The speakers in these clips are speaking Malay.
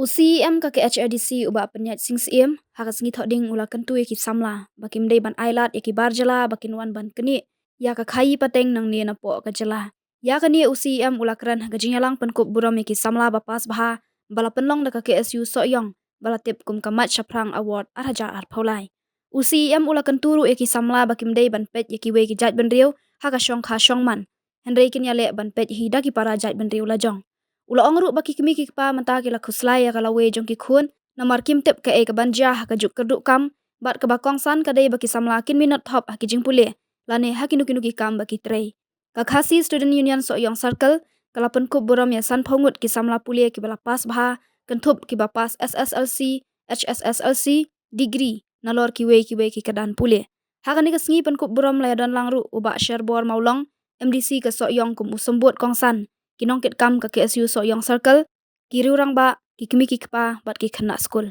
UCM ka ke HRDC uba penyat sing siem hakas ngi thoding ula kentu ki samla bakim dei ban ailat ki barjala bakin wan ban keni ya ka khayi pateng nang ne na po ka jala ya ka ni UCM ula kran ka jinyalang penkup buram ki samla ba pas bha bala penlong da ka KSU so yong bala tip kum kamat shaprang award araja ar phaulai UCM ula kenturu ki samla bakim dei ban pet ki we ki jaj ban riu haka shong kha shong man henrei kin ya le ban pet hi da ki para jaj ban riu la jong ula ongru baki kimi ki pa manta ki la khuslai ya kala we jong ki khun namar kim tep ka e ka banja ha ka juk kerdu kam bat ka bakong san ka dei baki samla kin minut hop ha ki jing pule lane ha kinu kinu ki kam baki trei ka khasi student union so yong circle kala pen kup boram ya san phongut ki samla pule ki bala pas bha kentup ki ba pas SSLC HSSLC degree nalor ki we ki kadan pule ha ka ni ka sngi pen kup boram la dan langru uba sherbor maulong MDC ka so yong kum usembut kongsan kinong ket kam ka KSU so yong circle kiri urang ba ki kimi ki kpa bat ki khana school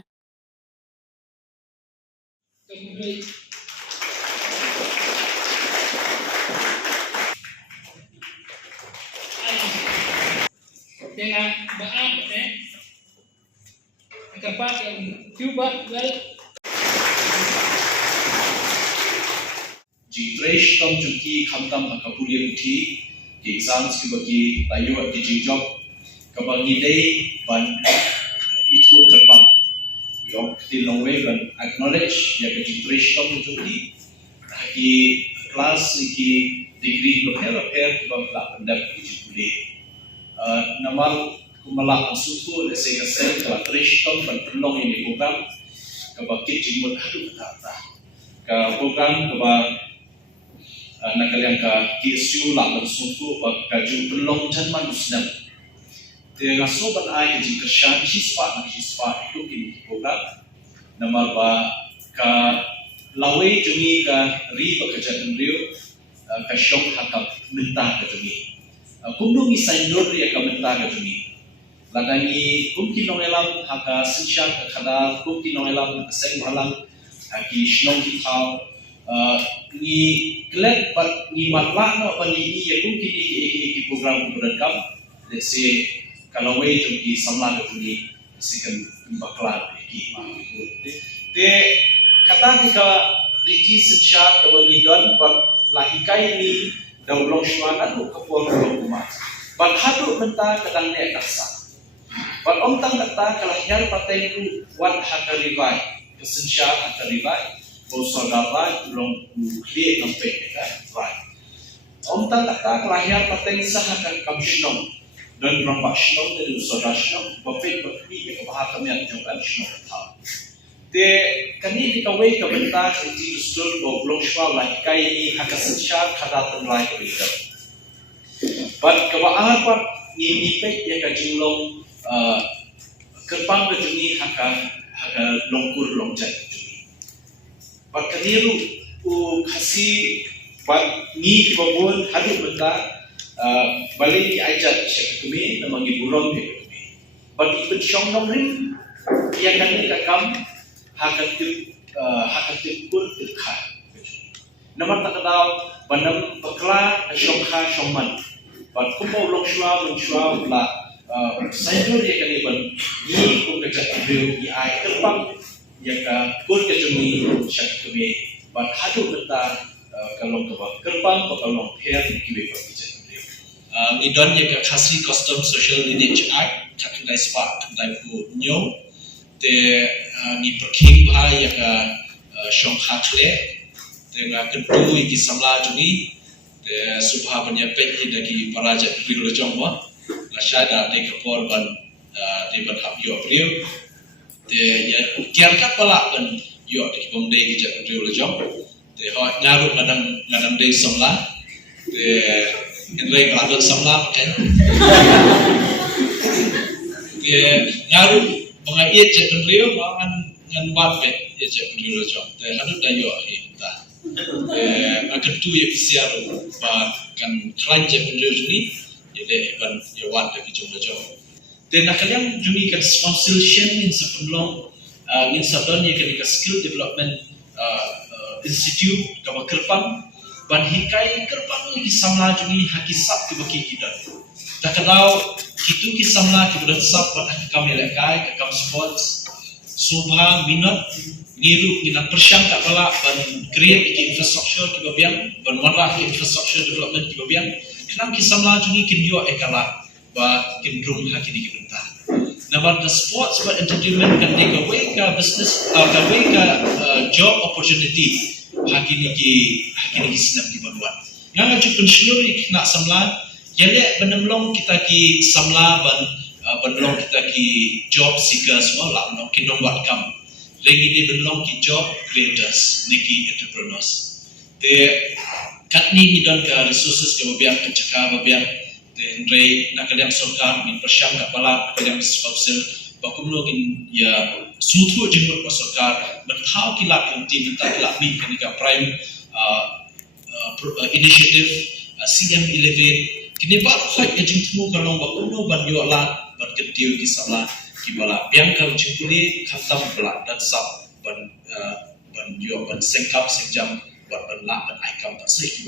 dengan bahan tempat yang cuba well Jitresh tam juki khamtam akapulia uthi ki exams ki bagi layu at teaching job kabangi day ban itu terbang yung tilongwe ban acknowledge ya ke Jitresh tam juki ki kelas ki degree repair ki bang tak pendap ki jipuli namal kumalak suku lese kasel ka Jitresh tam ban penolong ini program kabakit jimut hadu kata ka program kabang nakaliang ka KSU lakang suku kaju pelong chan manusnam te ngaso ban ai ke jikashan hispa itu kini program nama ba ka lawe jumi ka ri bakajan riu ka shong hakam mentah ka jumi kumnung isaindur ya ka mentah ka jumi ladani kumki nongelam haka sinshan ka khada kumki nongelam seng halang ki shnong ki thau ni kelak pat ni matla no pani ya kum ki program berekam let's say kalau we tu ki samla ke ni sikan bakla ki ma te kata ka riki sensha ka bagi don pat lahikai ni daulong shwana no ka por kuma pat hadu menta kadang ne kasa pat om tang kata kalahir pateng ku wat hakarivai kesensha hakarivai saudara belum clear sampai kan right om tak kelahir pateng sahakan kamshnong dan rampak shnong dari saudara shnong bapet bakmi ke bahasa yang jangkan shnong tha te kani di kawai ka benta di stul bo blong shwa lai kai ni hakasensyar khadatan lai berita but kebahar pat ni pek ya ka jinglong kerpang bejuni haka longkur longjat Pak keniru kasi pak ni kebun hadu benda balik ajat syakumi namangi burong ke kami. Pak ikut syong nomrin yang kami kakam hakatif pun terkah. Nama tak kenal bandam bekla syongkha syongman. Pak kumpul long shua menshua la sayur yang kami ban ni kujat beliau di air terbang yang kur kejumi syak kami bat hadu benda kalau kerbang kalau pair kiwe pergi beliau ni don yang khasi custom social lineage act takdai spa takdai pu nyo te ni perking bah yang shongkha khle te nga kentu iki samla juni te subha penyepek hidagi parajat biru jongwa la syada de kapor ban de ban hapyo beliau te ya kian kat pala ban yo de bom de ki jap riu le jong te ho ngaru ngadang de samla te enrei ngadang samla kan te ngaru banga ye jap riu ngan wat be ye jap riu le jong te hadu da yo hi ta te akan tu ye pisiar ba kan klan jap riu ni ye de ban ye wat de ki jong le jong dan nakaliang jumi kan sponsorship in sepenlong in sabdan ye kan skill development institute kama kerpang ban hikai kerpang ni samla jumi hakisap ke baki kita Takadau kitu kisamla ki budak sap pat kami lekai ke kam sports subha minat ngiru ina persyang tak pala ban create ki infrastructure ki babiang ban warah ki infrastructure development ki babiang kenam kisamla juni kin yo ekala ba kin drum ha ki bentah nabar the sports but entertainment kan take away ka business or away ka job opportunity ha ki sinap ki banuan nganga ju pensyuri nak samla jadi benemlong kita ki samla benemlong kita ki job seeker semua lah no kinong buat kam lagi ni benemlong ki job creators niki entrepreneurs te katni midon ka resources ke babiang ke cakap babiang te rei nak kadang sorkar min persyang ka pala kadang spousal bakumno in ya suthu jenggot pa sorkar berthau ki lak inti minta ki lak min ka prime initiative CM11 kini ba khoi ejing tmu kalong ba kuno ban yo la ban ketiu ki sala ki bala biang ka jingkuli khatam bala dan sab ban yo ban sengkap sengjam ban la ban aikam ta sei ki